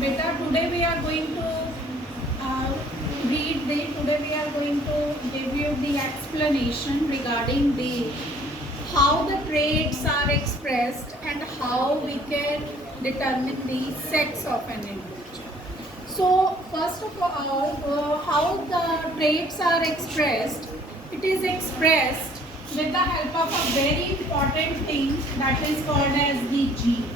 Beta, today we are going to today we are going to give you the explanation regarding the how the traits are expressed and how we can determine the sex of an individual. So first of all, how the traits are expressed, it is expressed with the help of a very important thing that is called as the gene.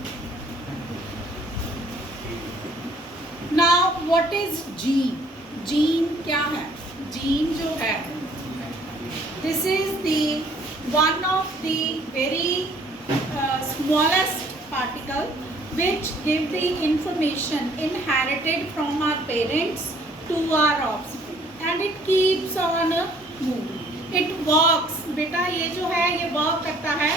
Now what is gene? Gene क्या है? Gene जो है, this is the one of the very smallest particle which give the information inherited from our parents to our offspring and it keeps on moving. It works. बेटा ये जो है ये work करता है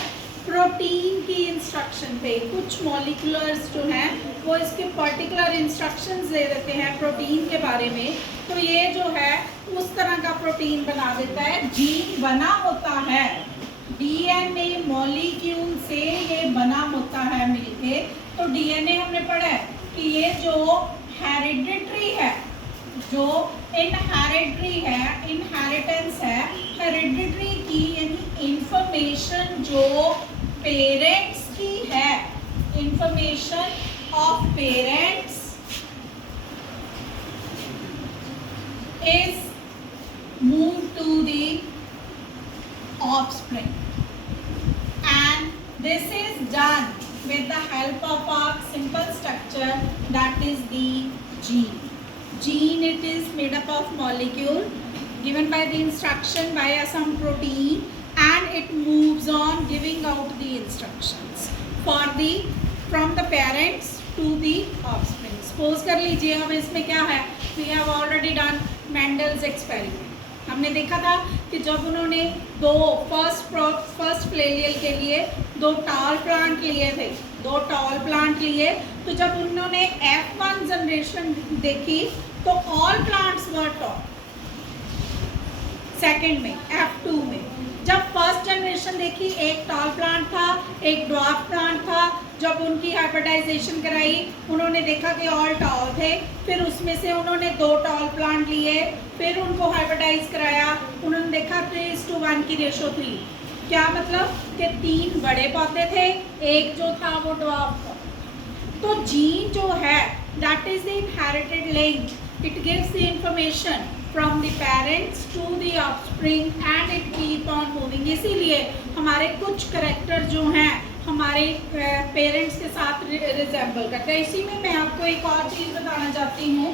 प्रोटीन की इंस्ट्रक्शन पे. कुछ मॉलिक्यूलर्स जो हैं वो इसके पर्टिकुलर इंस्ट्रक्शंस दे देते हैं प्रोटीन के बारे में, तो ये जो है उस तरह का प्रोटीन बना देता है. जीन बना होता है डीएनए मॉलिक्यूल से, ये बना होता है मिलके. तो डीएनए हमने पढ़ा है कि ये जो हेरिडिटरी है, जो इनहेरिटरी है, इनहेरिटेंस है, हेरिडिटरी की यानी इंफॉर्मेशन जो पेरेंट्स की है, information of parents is moved to the offspring and this is done with the help of a simple structure that is the gene. Gene, it is made up of molecule given by the instruction by some protein and it moves on giving out the instructions from the parents to the offspring. Suppose कर लीजिए अब इसमें क्या है, we have already done Mendel's experiment. हमने देखा था कि जब उन्होंने दो फर्स्ट प्लेलियल के लिए दो टॉल प्लांट लिए, तो जब उन्होंने F1 जनरेशन देखी तो ऑल प्लांट्स वर टॉल. सेकेंड में F2 में जब फर्स्ट जनरेशन देखी एक टॉल प्लांट था, एक ड्वार्फ प्लांट था. जब उनकी हाइब्रिडाइजेशन कराई उन्होंने देखा कि ऑल टॉल थे, फिर उसमें से उन्होंने दो टॉल प्लांट लिए, फिर उनको हाइब्रिडाइज कराया, उन्होंने देखा 3:1 की रेशो थी. क्या मतलब कि 3 बड़े पौधे थे, एक जो था वो ड्वार्फ था. तो जीन जो है that is the inherited link. It gives the information from the parents to the offspring and it keep on moving. इसीलिए हमारे कुछ करेक्टर जो हैं हमारे पेरेंट्स के साथ रिजेंबल करते हैं. इसी में मैं आपको एक और चीज़ बताना चाहती हूँ.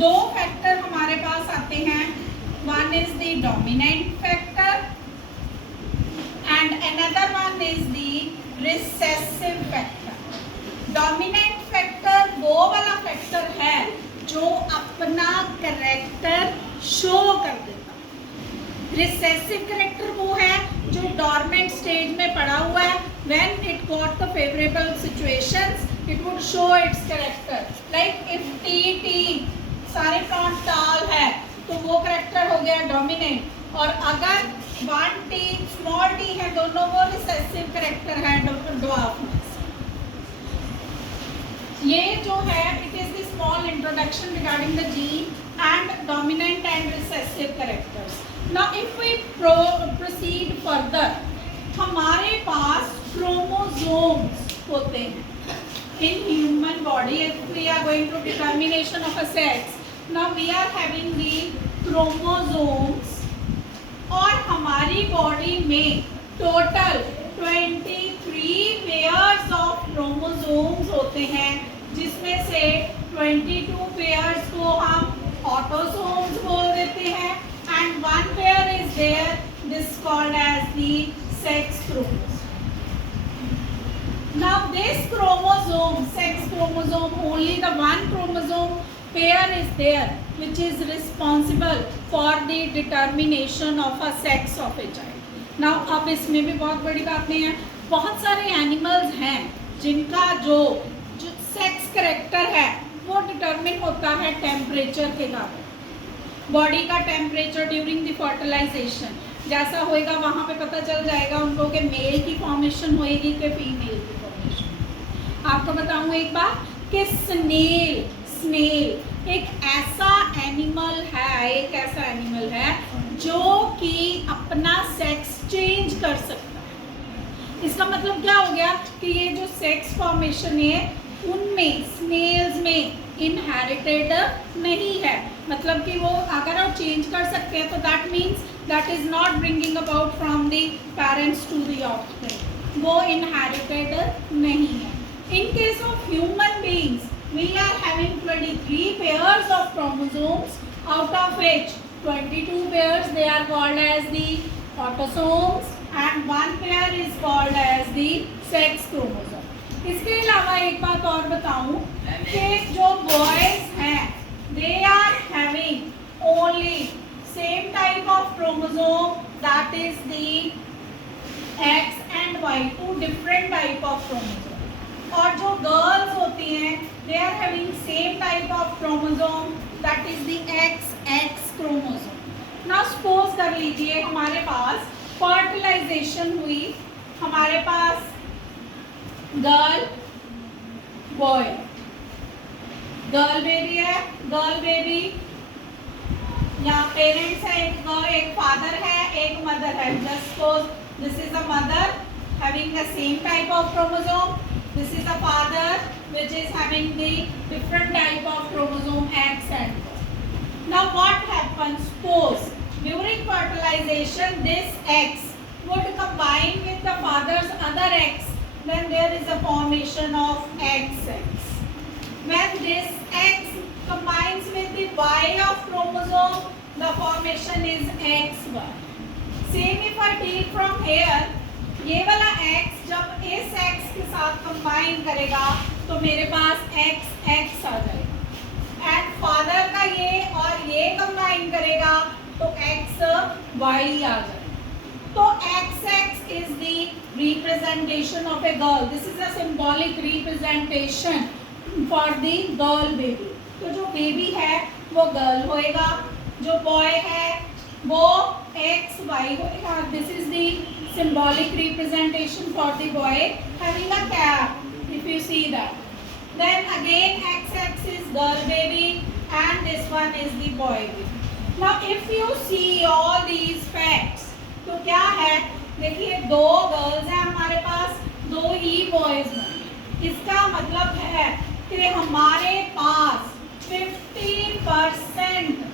2 फैक्टर हमारे पास आते हैं. One is the dominant factor and another one is the recessive factor. Dominant factor वो वाला फैक्टर है जो अपना करेक्टर शो कर देता. रिसेसिव करेक्टर वो है जो डॉर्मेंट स्टेज में पड़ा हुआ है. When it got the favorable situations, it would show its character. Like if T सारे प्लांट टॉल है तो वो करेक्टर हो गया डोमिनेंट, और अगर 1T स्मॉल t है दोनों वो रिसेसिव करेक्टर है ड्वार्फ. ये जो है it is the small introduction regarding the gene and dominant and recessive characters. Now if we proceed further, हमारे पास क्रोमोसोम्स होते हैं in human body. If we are going to determination of a sex, now we are having the chromosomes और हमारी body में total 23 pairs of chromosomes होते हैं, जिसमें से 22 पेयर्स को हम ऑटोसोम्स बोल देते हैं and 1 pair is there, this called as the sex chromosome. Now this chromosome, sex chromosome, only the one chromosome pair is there which is responsible for the determination of a sex of a child. Now अब इसमें भी बहुत बड़ी बात नहीं है. बहुत सारे एनिमल्स हैं जिनका जो सेक्स करेक्टर है वो डिटरमिन होता है टेम्परेचर के कारण. बॉडी का टेम्परेचर ड्यूरिंग द फर्टिलाइजेशन जैसा होएगा वहाँ पे पता चल जाएगा उनको कि मेल की फॉर्मेशन होएगी कि फीमेल की फॉर्मेशन. आपको बताऊँ एक बात कि स्नेल स्नेल एक ऐसा एनिमल है जो कि अपना सेक्स चेंज कर सकता है। इसका मतलब क्या हो गया कि ये जो सेक्स फॉर्मेशन है उनमें स्नेल्स में इनहेरिटेड नहीं है, मतलब कि वो अगर वो चेंज कर सकते हैं तो that means that is not bringing about from the parents to the offspring, वो इनहेरिटेड नहीं है। In case of human beings we are having 23 pairs of chromosomes, out of which 22 pairs they are called as the autosomes and one pair is called as the sex chromosome. इसके अलावा एक बात और बताऊं कि जो बॉयज हैं they are having only same type of chromosome, that is the X and Y, two different type of chromosome. और जो गर्ल्स होती हैं they are having same type of chromosome, that is the XX chromosome. Now suppose कर लीजिए हमारे पास fertilization हुई, हमारे पास girl boy, girl baby है, गर्ल बेबी यहाँ पेरेंट्स है, एक फादर है एक मदर है। Just suppose this is a mother having the same type of chromosome, this is a father which is having the different type of chromosome X and Y. Now what happens? Suppose during fertilization this X would combine with the father's other X, then there is a formation of XX. When this X combines with the Y of chromosome, the formation is XY. Same if I take from here, ये वाला X जब इस X के साथ combine करेगा तो मेरे पास XX आ जाएगा, एंड फादर का ये और ये कंबाइन करेगा तो XY आ जाएगा। तो XX is the representation of a girl. This is a symbolic representation for the girl baby. तो जो बेबी है वो गर्ल होएगा, जो बॉय है वो XY होएगा। This is the symbolic representation for the boy having a cap, if you see that. Then again XX is girl baby and this one is the boy baby. Now if you see all these facts, तो क्या है, देखिए दो girls हैं हमारे पास, दो ही boys हैं। इसका मतलब है कि हमारे पास 50%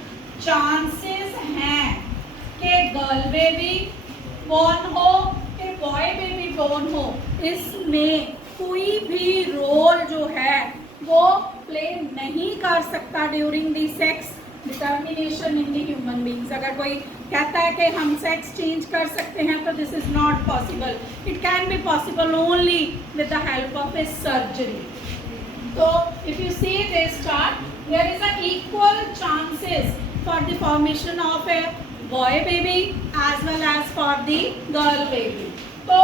चांसेस हैं कि गर्ल बेबी बॉर्न हो कि बॉय बेबी बॉर्न हो। इसमें कोई भी रोल जो है वो प्ले नहीं कर सकता during the sex determination in the human beings. अगर कोई कहता है कि हम सेक्स चेंज कर सकते हैं तो this is not possible. It can be possible only with the help of a surgery. तो if you see this chart, there is a equal chances for the formation of a boy baby as well as for the girl baby. So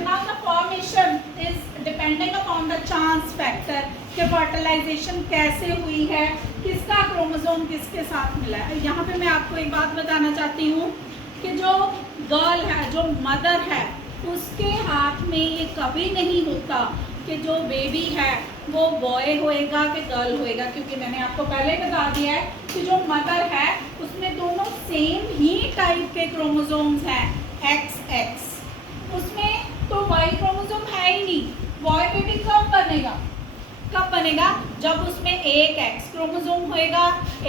now the formation is depending upon the chance factor कि fertilization कैसे हुई है, किसका chromosome किसके साथ मिला है। यहाँ पे मैं आपको एक बात बताना चाहती हूँ कि जो गर्ल है, जो मदर है, उसके हाथ में ये कभी नहीं होता कि जो बेबी है वो बॉय होएगा कि गर्ल होएगा, क्योंकि मैंने आपको पहले बता दिया है कि जो मदर है उसमें दोनों सेम ही टाइप के क्रोमोसोम्स हैं XX, उसमें तो Y क्रोमोसोम है ही नहीं। बॉय बेबी कब बनेगा, कब बनेगा, जब उसमें एक X क्रोमोसोम होएगा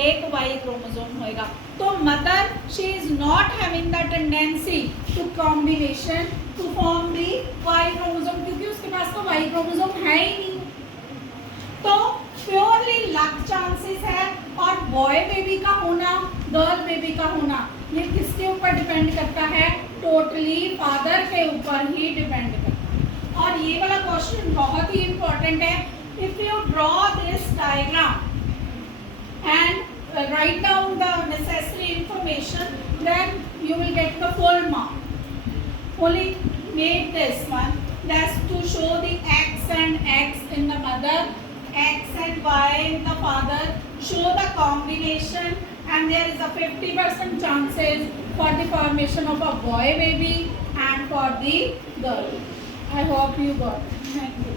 एक Y क्रोमोसोम होएगा। तो mother she is not having the tendency to combination to form the Y chromosome, क्योंकि उसके पास तो Y क्रोमोसोम है ही नहीं। तो प्योरली लक चांसेस है, और बॉय बेबी का होना गर्ल बेबी का होना ये किसके ऊपर डिपेंड करता है, टोटली फादर के ऊपर ही डिपेंड करता है। और ये वाला क्वेश्चन बहुत ही इंपॉर्टेंट है। If you draw this diagram and write down the necessary information, then you will get the full mark. Only made this one that's to show the X and X in the mother, X and Y in the father, show the combination, and there is a 50% chances for the formation of a boy baby and for the girl. I hope you got it. Thank you.